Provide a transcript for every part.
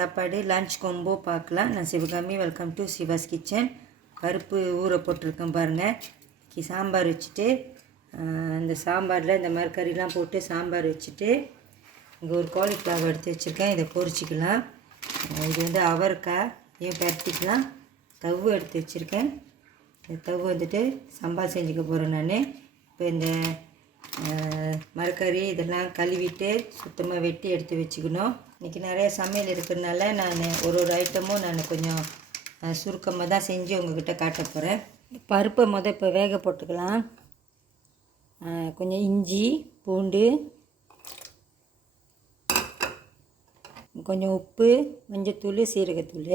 சாப்பாடு lunch combo பார்க்கலாம். நான் Sivakami. Welcome to Siva's kitchen. பருப்பு ஊற போட்டிருக்கேன் பாருங்கள். சாம்பார் வச்சுட்டு இந்த சாம்பாரில் இந்த மாதிரி கறிலாம் போட்டு சாம்பார் வச்சுட்டு இங்கே ஒரு காலிஃப்ளவர் எடுத்து வச்சுருக்கேன். இதை பொரிச்சிக்கலாம். இது வந்து அவரைக்காய் பரட்டிக்கலாம். தவு எடுத்து வச்சுருக்கேன். இந்த தவு வந்துட்டு சாம்பார் செஞ்சுக்க போகிறேன் நான். இப்போ இந்த மரக்கறி இதெல்லாம் கழுவிட்டு சுத்தமாக வெட்டி எடுத்து வச்சுக்கணும். இன்றைக்கி நிறைய சமையல் இருக்கிறதுனால நான் ஒரு ஐட்டமும் நான் கொஞ்சம் சுருக்கமாக தான் செஞ்சு உங்கள்கிட்ட காட்ட போகிறேன். பருப்பை இப்போ வேக போட்டுக்கலாம். கொஞ்சம் இஞ்சி பூண்டு, கொஞ்சம் உப்பு, மஞ்சத்தூள், சீரகத்தூள்.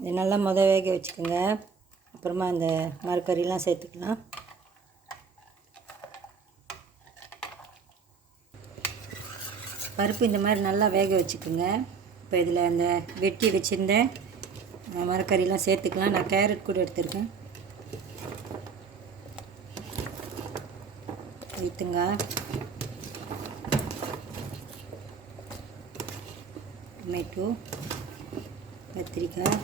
இது நல்லா வேக வச்சுக்கோங்க. அப்புறமா இந்த மரக்கறிலாம் சேர்த்துக்கலாம். பருப்பு இந்த மாதிரி நல்லா வேக வச்சுக்கோங்க. இப்போ இதில் அந்த வெட்டி வச்சுருந்த மரக்கறிலாம் சேர்த்துக்கலாம். நான் கேரட் கூட எடுத்துருக்கேன். வைத்துங்க டொமேட்டோ, கத்திரிக்காய்,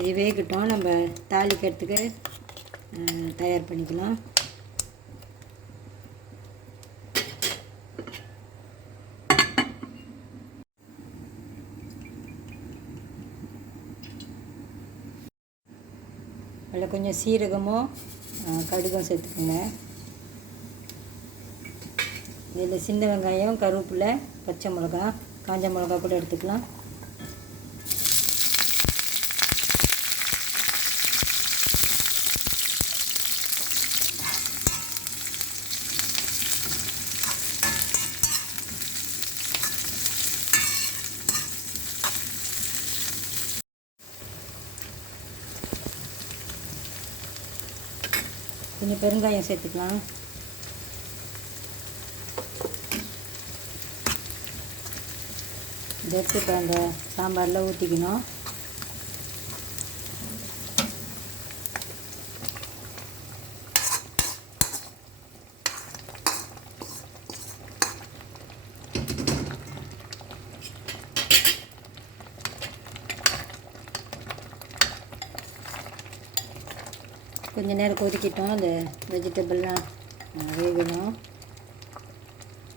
இது வேகட்டும். நம்ம தாளிக்கிறதுக்கு தயார் பண்ணிக்கலாம். அதில் கொஞ்சம் சீரகமும் கடுகும் சேர்த்துக்கோங்க. இதில் சின்ன வெங்காயம், கருவேப்பிலை, பச்சை மிளகா, காஞ்ச மிளகா கூட எடுத்துக்கலாம். கொஞ்சம் பெருங்காயம் சேர்த்துக்கலாம். இதை எடுத்து இப்போ அந்த சாம்பாரில் ஊற்றிக்கணும். கொஞ்சம் நேரம் கொதிக்கிட்டோம். அந்த வெஜிடபிள்லாம் வேகணும்.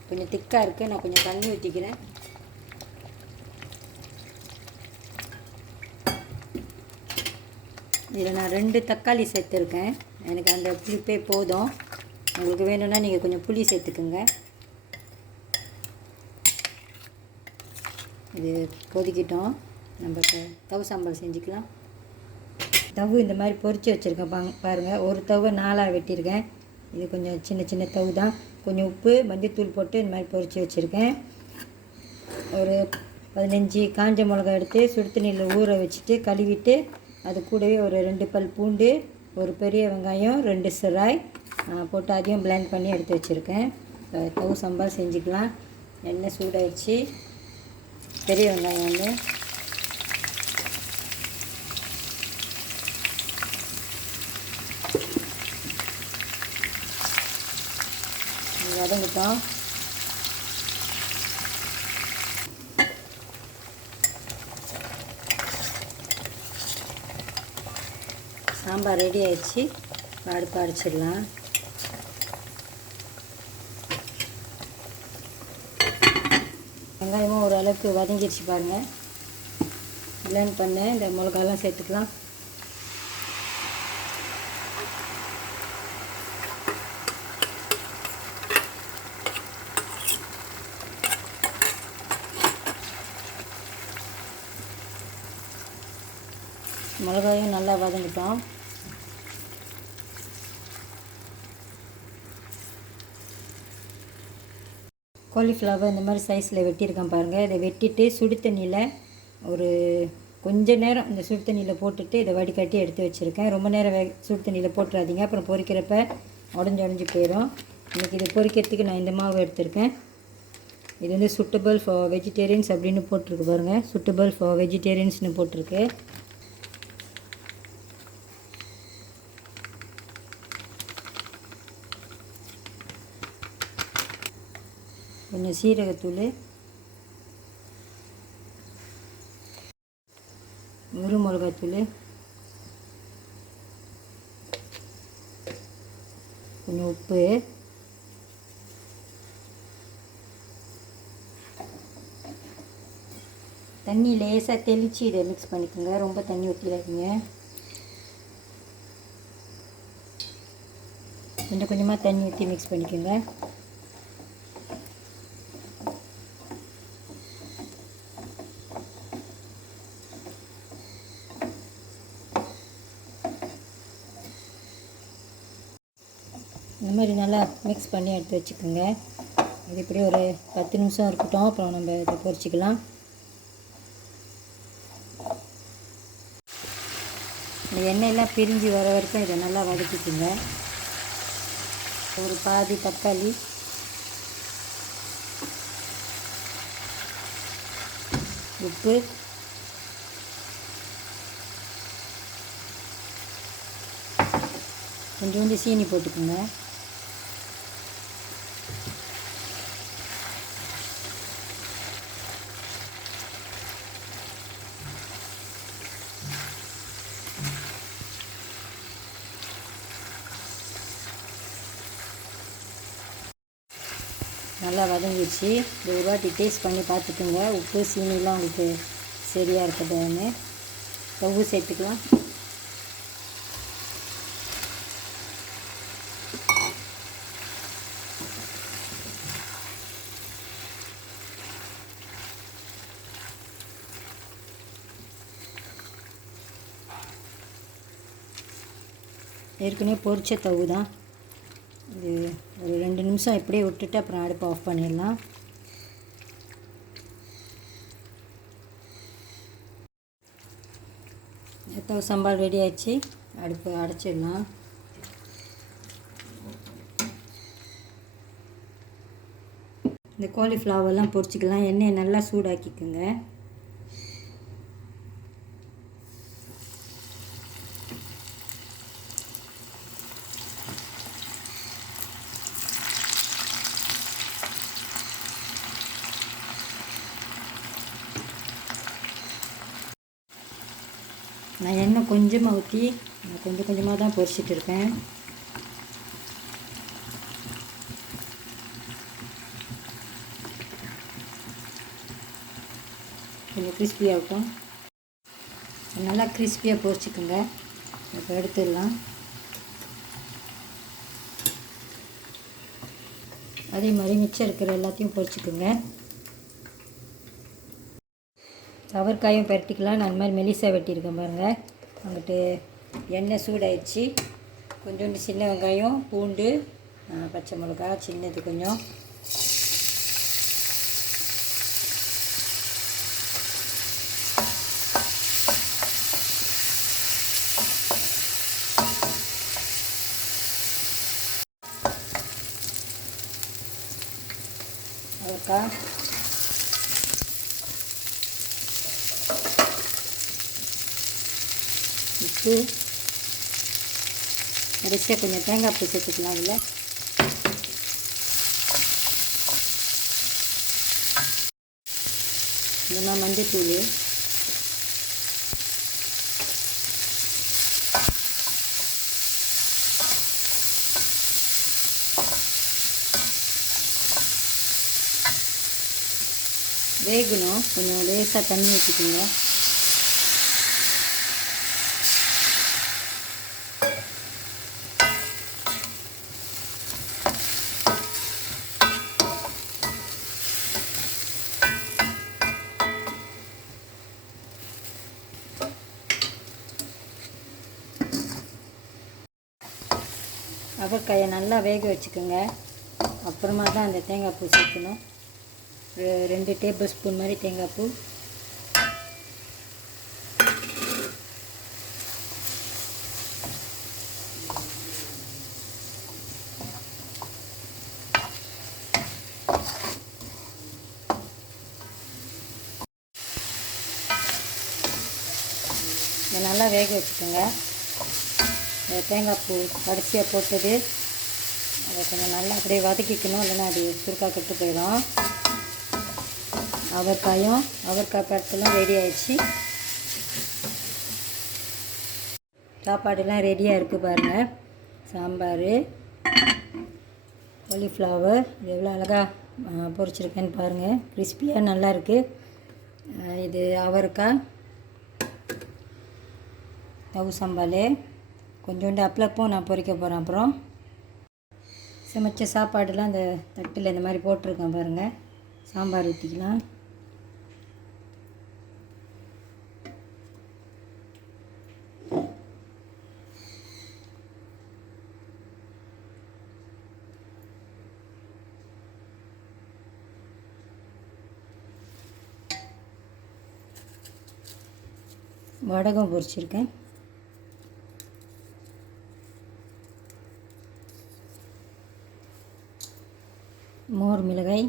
கொஞ்சம் திக்காக இருக்குது. நான் கொஞ்சம் தண்ணி ஊற்றிக்கிறேன். இதில் நான் 2 தக்காளி சேர்த்துருக்கேன். எனக்கு அந்த புளிப்பே போதும். உங்களுக்கு வேணும்னா நீங்கள் கொஞ்சம் புளி சேர்த்துக்குங்க. இது கொதிக்கிட்டோம். நம்ம தவு சாம்பார் செஞ்சுக்கலாம். தவு இந்த மாதிரி பொரித்து வச்சுருக்கேன் பாருங்கள். ஒரு தவை 4ஆக வெட்டியிருக்கேன். இது கொஞ்சம் சின்ன சின்ன தவு தான். கொஞ்சம் உப்பு, மஞ்சத்தூள் போட்டு இந்த மாதிரி பொரித்து வச்சுருக்கேன். ஒரு 15 காஞ்ச மிளகா எடுத்து சுடு தண்ணியில் ஊற வச்சுட்டு கழுவிட்டு அது கூடவே ஒரு 2 பல் பூண்டு, ஒரு பெரிய வெங்காயம், 2 சிராய் போட்டு அதையும் பிளெண்ட் பண்ணி எடுத்து வச்சுருக்கேன். தவு சாம்பார் செஞ்சுக்கலாம். எண்ணெய் சூடாகிடுச்சு. பெரிய வெங்காயம் வந்து வதங்கிட்டோம். சாம்பார் ரெடி ஆயிடுச்சு. அடுப்பு அடிச்சிடலாம். வெங்காயமும் ஓரளவுக்கு வதங்கிடுச்சு பாருங்கள். பிளெண்ட் பண்ண இந்த மிளகாலாம் சேர்த்துக்கலாம். மிளகாயும் நல்லா வதங்கிட்டோம். காலிஃப்ளவர் இந்த மாதிரி சைஸில் வெட்டியிருக்கேன் பாருங்கள். இதை வெட்டிட்டு சுடு தண்ணியில் ஒரு கொஞ்ச நேரம் இந்த சுடு தண்ணியில் போட்டுட்டு இதை வடிகட்டி எடுத்து வச்சுருக்கேன். ரொம்ப நேரம் சுடு தண்ணியில் போட்டுறாதீங்க, அப்புறம் பொரிக்கிறப்ப உடஞ்சி போயிடும். இன்றைக்கி இதை பொரிக்கிறதுக்கு நான் இந்த மாவு எடுத்திருக்கேன். இது வந்து சூட்டபிள் ஃபார் வெஜிடேரியன்ஸ் அப்படின்னு போட்டிருக்கு பாருங்கள். சூட்டபிள் ஃபார் வெஜிடேரியன்ஸ்னு போட்டிருக்கு. கொஞ்சம் சீரகத்தூள், முருமிளகாத்தூள், கொஞ்சம் உப்பு, தண்ணி லேசாக தெளித்து இதை மிக்ஸ் பண்ணிக்கோங்க. ரொம்ப தண்ணி ஊற்றிடாதீங்க. கொஞ்சம் கொஞ்சமாக தண்ணி ஊற்றி மிக்ஸ் பண்ணிக்கோங்க. இந்த மாதிரி நல்லா மிக்ஸ் பண்ணி எடுத்து வச்சுக்கோங்க. இது இப்படி ஒரு 10 நிமிஷம் இருக்கட்டும். அப்புறம் நம்ம இதை பொரிச்சிக்கலாம். இந்த எண்ணெயெல்லாம் பிரிஞ்சு வர வரைக்கும் இதை நல்லா வதக்கிக்குங்க. ஒரு பாதி தக்காளி, உப்பு, கொஞ்சோண்டு சீனி போட்டுக்கோங்க. நல்லா வதங்கிடுச்சு. இது ஒரு வாட்டி டேஸ்ட் பண்ணி பார்த்துக்குங்க. உப்பு சீனிலாம் உங்களுக்கு சரியாக இருக்குதுன்னு. உப்பு சேர்த்துக்கலாம். ஏற்கனவே பொரிச்ச தவு தான் இது. ஒரு 2 நிமிஷம் இப்படியே விட்டுட்டு அப்புறம் அடுப்பை ஆஃப் பண்ணிடலாம். தவு சம்பால் ரெடி ஆயிடுச்சு. அடுப்பு அடைச்சிடலாம். இந்த காலிஃப்ளவர்லாம் பொரிச்சிக்கலாம். எண்ணெயை நல்லா சூடாக்கிக்குங்க. நான் எண்ணெய் கொஞ்சமாக ஊற்றி கொஞ்சம் கொஞ்சமாக தான் பொரிச்சிட்டு இருக்கேன். கொஞ்சம் கிறிஸ்பியாகட்டும். நல்லா கிறிஸ்பியாக பொரிச்சிக்கோங்க. இப்போ எடுத்துடலாம். அதே மாதிரி மிச்சம் இருக்கிற எல்லாத்தையும் பொரிச்சிக்கோங்க. அவரைக்காயும் பரட்டிக்கலாம். நான் அந்த மாதிரி மெலிசாக வெட்டியிருக்கேன் பாருங்கள். அங்கிட்டு எண்ணெய் சூடாயிடுச்சு. கொஞ்சோண்டு சின்ன வெங்காயம், பூண்டு, பச்சை மிளகா சின்னது கொஞ்சம், அவரைக்காய், உப்பு, கடைசியாக கொஞ்சம் தேங்காய் பூ சேர்த்துக்கலாம். இல்லை இல்லைன்னா மஞ்சத்தூள், வேகணும். கொஞ்சம் லேசாக தண்ணி ஊற்றிக்கோங்க. அவரைக்காயை நல்லா வேக வச்சுக்கோங்க. அப்புறமா தான் அந்த தேங்காய் பூ சேர்க்கணும். 2 டேபிள் ஸ்பூன் மாதிரி தேங்காய் பூ, இதை நல்லா வேக வச்சுக்கோங்க. தேங்காய் பூ கடைசியாக போட்டது அதை கொஞ்சம் நல்லா அப்படியே வதக்கிக்கணும், இல்லைன்னா அது சுருக்காக கெட்டு போயிடும். அவரைக்காய் பழத்தெல்லாம் ரெடி ஆயிடுச்சு. சாப்பாடுலாம் ரெடியாக இருக்குது பாருங்கள். சாம்பார், காலிஃப்ளவர் எவ்வளோ அழகாக பொரிச்சிருக்கேன்னு பாருங்கள். கிறிஸ்பியாக நல்லாயிருக்கு. இது அவரைக்காய், தவு சம்பால், கொஞ்சோண்டு அப்பளப்பும் நான் பொரிக்க போகிறேன். அப்புறம் சமைச்ச சாப்பாடுலாம் இந்த தட்டில் இந்த மாதிரி போட்டிருக்கேன் பாருங்கள். சாம்பார் ஊற்றிக்கலாம். வடகம் பொரிச்சிருக்கேன். மோர் மிளகாய்.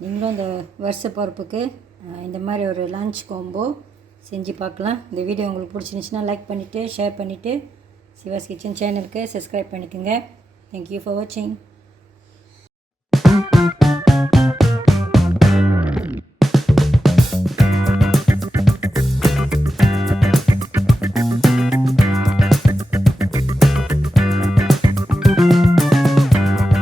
நீங்களும் இந்த வருஷ பிறப்புக்கு இந்த மாதிரி ஒரு லன்ச் காம்போ செஞ்சு பார்க்கலாம். இந்த வீடியோ உங்களுக்கு பிடிச்சிருந்துச்சுன்னா லைக் பண்ணிவிட்டு ஷேர் பண்ணிவிட்டு சிவாஸ் கிச்சன் சேனலுக்கு சப்ஸ்கிரைப் பண்ணிக்கோங்க. தேங்க்யூ ஃபார் வாட்சிங்.